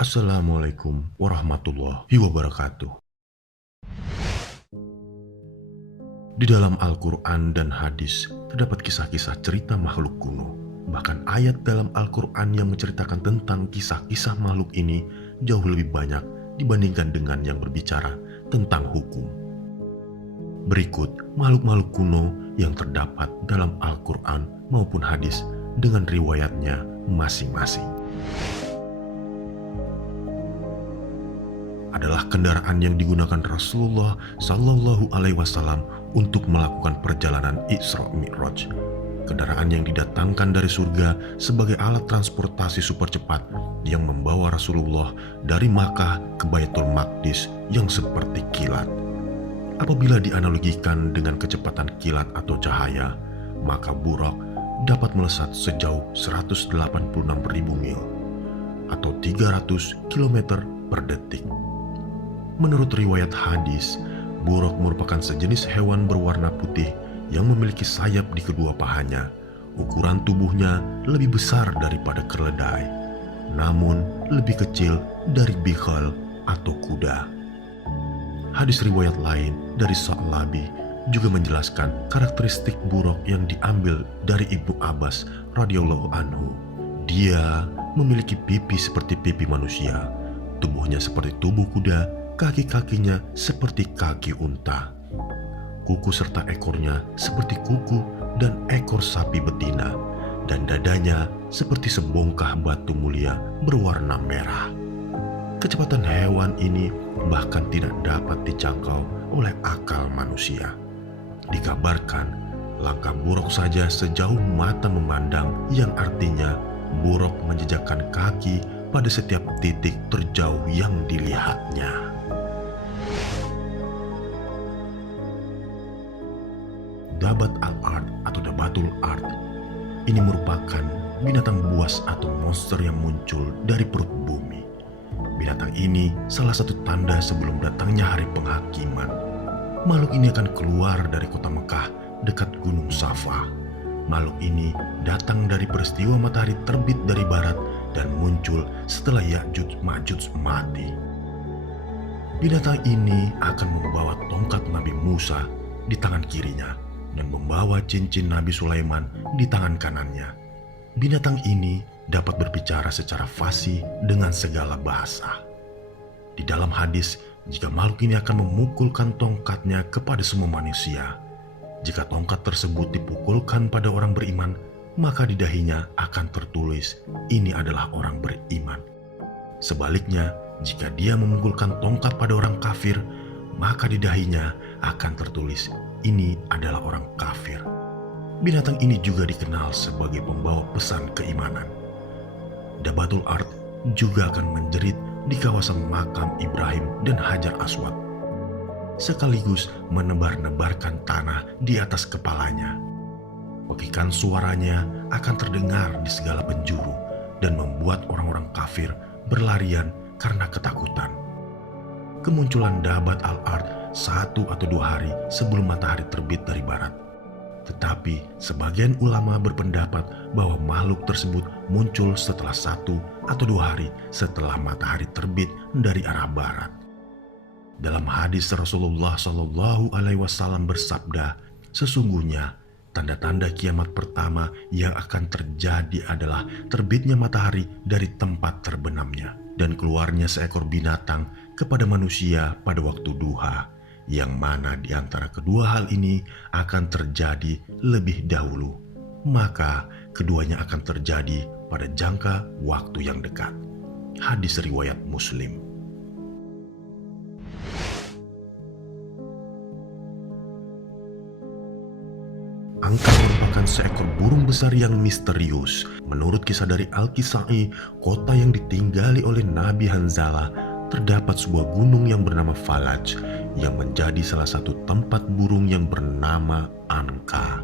Assalamualaikum warahmatullahi wabarakatuh. Di dalam Al-Quran dan hadis terdapat kisah-kisah cerita makhluk kuno. Bahkan ayat dalam Al-Quran yang menceritakan tentang kisah-kisah makhluk ini jauh lebih banyak dibandingkan dengan yang berbicara tentang hukum. Berikut makhluk-makhluk kuno yang terdapat dalam Al-Quran maupun hadis dengan riwayatnya masing-masing. Adalah kendaraan yang digunakan Rasulullah Shallallahu Alaihi Wasallam untuk melakukan perjalanan Isra Mi'raj. Kendaraan yang didatangkan dari surga sebagai alat transportasi super cepat yang membawa Rasulullah dari Makkah ke Baitul Maqdis yang seperti kilat. Apabila dianalogikan dengan kecepatan kilat atau cahaya, maka Buraq dapat melesat sejauh 186.000 mil atau 300 km per detik. Menurut riwayat hadis, Buraq merupakan sejenis hewan berwarna putih yang memiliki sayap di kedua pahanya. Ukuran tubuhnya lebih besar daripada keledai, namun lebih kecil dari bikal atau kuda. Hadis riwayat lain dari Sa'labi juga menjelaskan karakteristik Buraq yang diambil dari Ibnu Abbas radhiyallahu anhu. Dia memiliki pipi seperti pipi manusia, tubuhnya seperti tubuh kuda, kaki-kakinya seperti kaki unta. Kuku serta ekornya seperti kuku dan ekor sapi betina, dan dadanya seperti sebongkah batu mulia berwarna merah. Kecepatan hewan ini bahkan tidak dapat dijangkau oleh akal manusia. Dikabarkan, langkah Buraq saja sejauh mata memandang, yang artinya Buraq menjejakkan kaki pada setiap titik terjauh yang dilihatnya. Dabat al-Ard atau Dabatul Ard ini merupakan binatang buas atau monster yang muncul dari perut bumi. Binatang ini salah satu tanda sebelum datangnya hari penghakiman. Makhluk ini akan keluar dari kota Mekah dekat Gunung Safa. Makhluk ini datang dari peristiwa matahari terbit dari barat dan muncul setelah Ya'juj Ma'juj mati. Binatang ini akan membawa tongkat Nabi Musa di tangan kirinya dan membawa cincin Nabi Sulaiman di tangan kanannya. Binatang ini dapat berbicara secara fasih dengan segala bahasa. Di dalam hadis, jika makhluk ini akan memukulkan tongkatnya kepada semua manusia. Jika tongkat tersebut dipukulkan pada orang beriman, maka di dahinya akan tertulis, "Ini adalah orang beriman." Sebaliknya, jika dia memukulkan tongkat pada orang kafir, maka di dahinya akan tertulis, "Ini adalah orang kafir." Binatang ini juga dikenal sebagai pembawa pesan keimanan. Dabatul Ard juga akan menjerit di kawasan makam Ibrahim dan Hajar Aswad, sekaligus menebar-nebarkan tanah di atas kepalanya. Pekikan suaranya akan terdengar di segala penjuru dan membuat orang-orang kafir berlarian karena ketakutan. Kemunculan Dabat al-Ard 1 atau 2 hari sebelum matahari terbit dari barat. Tetapi sebagian ulama berpendapat bahwa makhluk tersebut muncul setelah 1 atau 2 hari setelah matahari terbit dari arah barat. Dalam hadis Rasulullah Shallallahu Alaihi Wasallam bersabda, sesungguhnya tanda-tanda kiamat pertama yang akan terjadi adalah terbitnya matahari dari tempat terbenamnya dan keluarnya seekor binatang kepada manusia pada waktu duha, yang mana di antara kedua hal ini akan terjadi lebih dahulu, maka keduanya akan terjadi pada jangka waktu yang dekat. Hadis riwayat Muslim. Angka merupakan seekor burung besar yang misterius. Menurut kisah dari Al-Kisai, kota yang ditinggali oleh Nabi Hanzalah, terdapat sebuah gunung yang bernama Falaj yang menjadi salah satu tempat burung yang bernama Anka.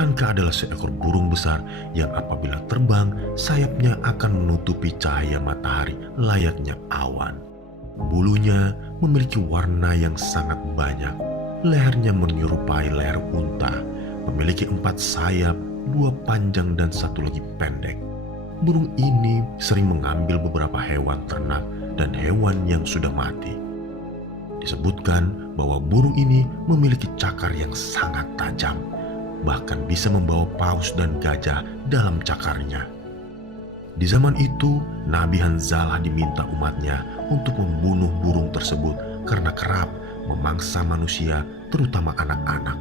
Anka adalah seekor burung besar yang apabila terbang, sayapnya akan menutupi cahaya matahari layaknya awan. Bulunya memiliki warna yang sangat banyak. Lehernya menyerupai leher unta, memiliki 4 sayap, 2 panjang dan 1 lagi pendek. burung ini sering mengambil beberapa hewan ternak dan hewan yang sudah mati. Disebutkan bahwa burung ini memiliki cakar yang sangat tajam, bahkan bisa membawa paus dan gajah dalam cakarnya. Di zaman itu, Nabi Hanzalah diminta umatnya untuk membunuh burung tersebut karena kerap memangsa manusia, terutama anak-anak.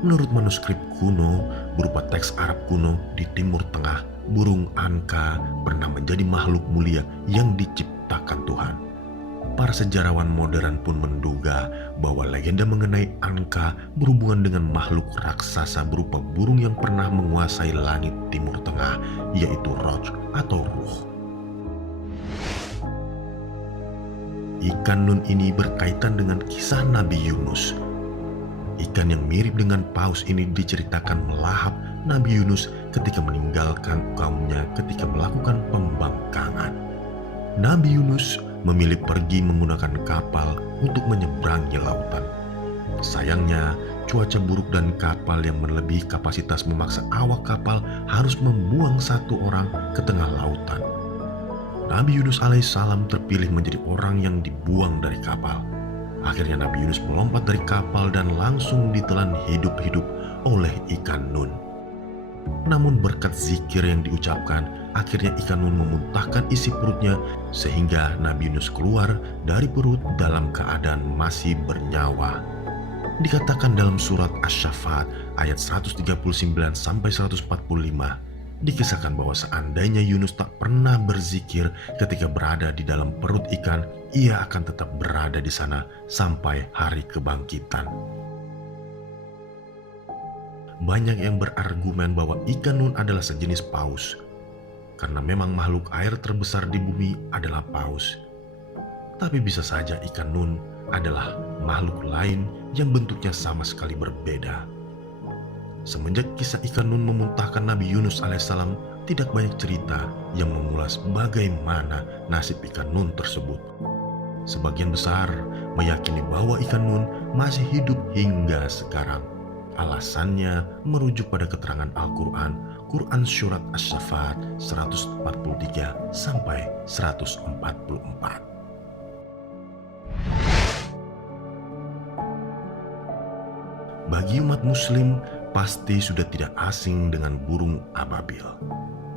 Menurut manuskrip kuno berupa teks Arab kuno di Timur Tengah, burung angka pernah menjadi makhluk mulia yang diciptakan Tuhan. Para sejarawan modern pun menduga bahwa legenda mengenai angka berhubungan dengan makhluk raksasa berupa burung yang pernah menguasai langit Timur Tengah, yaitu Roh atau Ruh. Ikan nun ini berkaitan dengan kisah Nabi Yunus. Ikan yang mirip dengan paus ini diceritakan melahap Nabi Yunus ketika meninggalkan kaumnya ketika melakukan pembangkangan. Nabi Yunus memilih pergi menggunakan kapal untuk menyeberangi lautan. Sayangnya, cuaca buruk dan kapal yang melebihi kapasitas memaksa awak kapal harus membuang satu orang ke tengah lautan. Nabi Yunus alaihissalam terpilih menjadi orang yang dibuang dari kapal. Akhirnya Nabi Yunus melompat dari kapal dan langsung ditelan hidup-hidup oleh ikan nun. Namun berkat zikir yang diucapkan, akhirnya ikan nun memuntahkan isi perutnya sehingga Nabi Yunus keluar dari perut dalam keadaan masih bernyawa. Dikatakan dalam surat Asy-Syaffat ayat 139-145, dikisahkan bahwa seandainya Yunus tak pernah berzikir ketika berada di dalam perut ikan, ia akan tetap berada di sana sampai hari kebangkitan. Banyak yang berargumen bahwa ikan nun adalah sejenis paus, karena memang makhluk air terbesar di bumi adalah paus. Tapi bisa saja ikan nun adalah makhluk lain yang bentuknya sama sekali berbeda. Semenjak kisah ikan nun memuntahkan Nabi Yunus alaihissalam, tidak banyak cerita yang mengulas bagaimana nasib ikan nun tersebut. Sebagian besar meyakini bahwa ikan nun masih hidup hingga sekarang. Alasannya merujuk pada keterangan Al-Quran, Quran Surat Asy-Syaffat 143-144. Bagi umat muslim, pasti sudah tidak asing dengan burung ababil.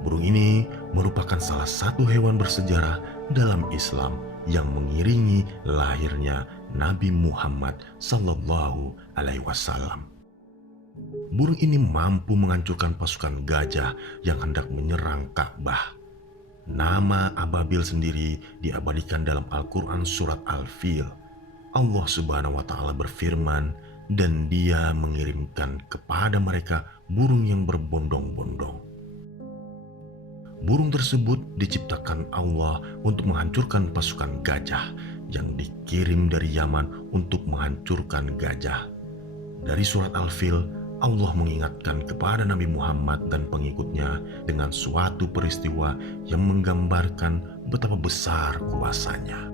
Burung ini merupakan salah satu hewan bersejarah dalam Islam yang mengiringi lahirnya Nabi Muhammad Sallallahu Alaihi Wasallam. Burung ini mampu menghancurkan pasukan gajah yang hendak menyerang Ka'bah. Nama ababil sendiri diabadikan dalam Al-Quran Surat Al-Fil. Allah Subhanahu wa Ta'ala berfirman, dan Dia mengirimkan kepada mereka burung yang berbondong-bondong. Burung tersebut diciptakan Allah untuk menghancurkan pasukan gajah yang dikirim dari Yaman untuk menghancurkan gajah. Dari surat Al-Fil, Allah mengingatkan kepada Nabi Muhammad dan pengikutnya dengan suatu peristiwa yang menggambarkan betapa besar kuasanya.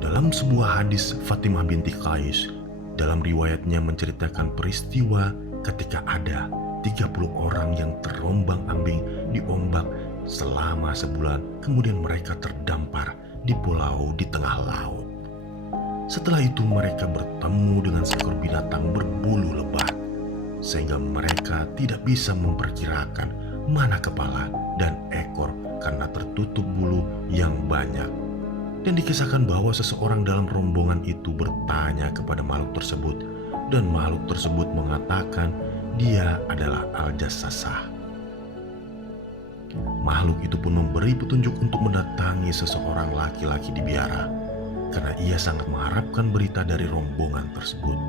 Dalam sebuah hadis Fatimah binti Qais, dalam riwayatnya menceritakan peristiwa ketika ada 30 orang yang terombang-ambing di ombak selama sebulan, kemudian mereka terdampar di pulau di tengah laut. Setelah itu mereka bertemu dengan seekor binatang berbulu lebat, sehingga mereka tidak bisa memperkirakan mana kepala dan ekor karena tertutup bulu yang banyak. Dan dikisahkan bahwa seseorang dalam rombongan itu bertanya kepada makhluk tersebut, dan makhluk tersebut mengatakan dia adalah Al-Jassasah. Makhluk itu pun memberi petunjuk untuk mendatangi seseorang laki-laki di biara, karena ia sangat mengharapkan berita dari rombongan tersebut.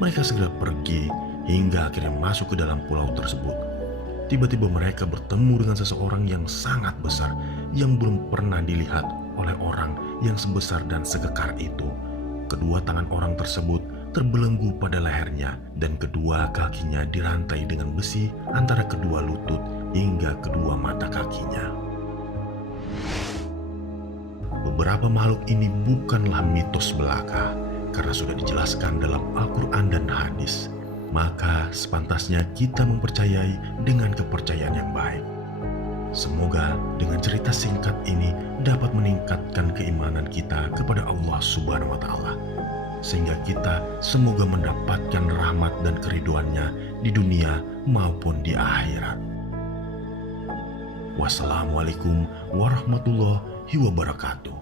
Mereka segera pergi hingga akhirnya masuk ke dalam pulau tersebut. Tiba-tiba mereka bertemu dengan seseorang yang sangat besar yang belum pernah dilihat oleh orang yang sebesar dan sekekar itu. Kedua tangan orang tersebut terbelenggu pada lehernya dan kedua kakinya dirantai dengan besi antara kedua lutut hingga kedua mata kakinya. Beberapa makhluk ini bukanlah mitos belaka karena sudah dijelaskan dalam Al-Quran dan hadis. maka sepantasnya kita mempercayai dengan kepercayaan yang baik. Semoga dengan cerita singkat ini dapat meningkatkan keimanan kita kepada Allah Subhanahu wa Ta'ala, sehingga kita semoga mendapatkan rahmat dan keriduannya di dunia maupun di akhirat. Wassalamualaikum warahmatullahi wabarakatuh.